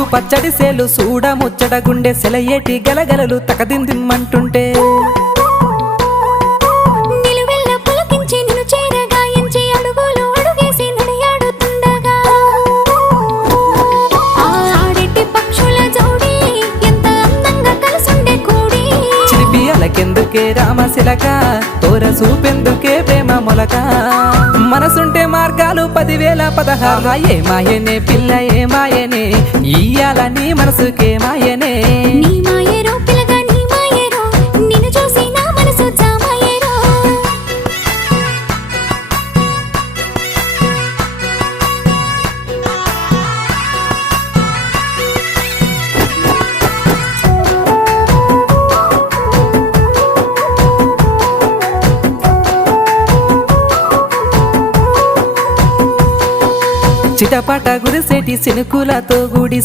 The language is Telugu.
ముద్దు పచ్చడి సేలు సూడ ముచ్చట గుండె సెలయేటి గలగలలు తకదిందిమ్మంటుంటే నిలువెల్ల పులకించి నిన్ను చేరగాయించి అడుగులు అడుగేసి నడియాడుతుండగా ఆడెట్టి పక్షుల జోడి ఎంత అందంగా కలుసుండే కూడి చిలిపి అలకెందుకే రామశిలక తోర సూపెందుకే ప్రేమ మొలక మనసుంటే మార్గాలు 10,016 ఏ మాయనే పిల్ల ఏ మాయనే ఇయ్యాల నీ మనసుకే మాయనే నీ మాయేరో పిల్లగా నీ మాయేరో నిన్ను చూసి నా మనసు జామాయేరో చిటపట గురిసేటి సినుకులతో గుడి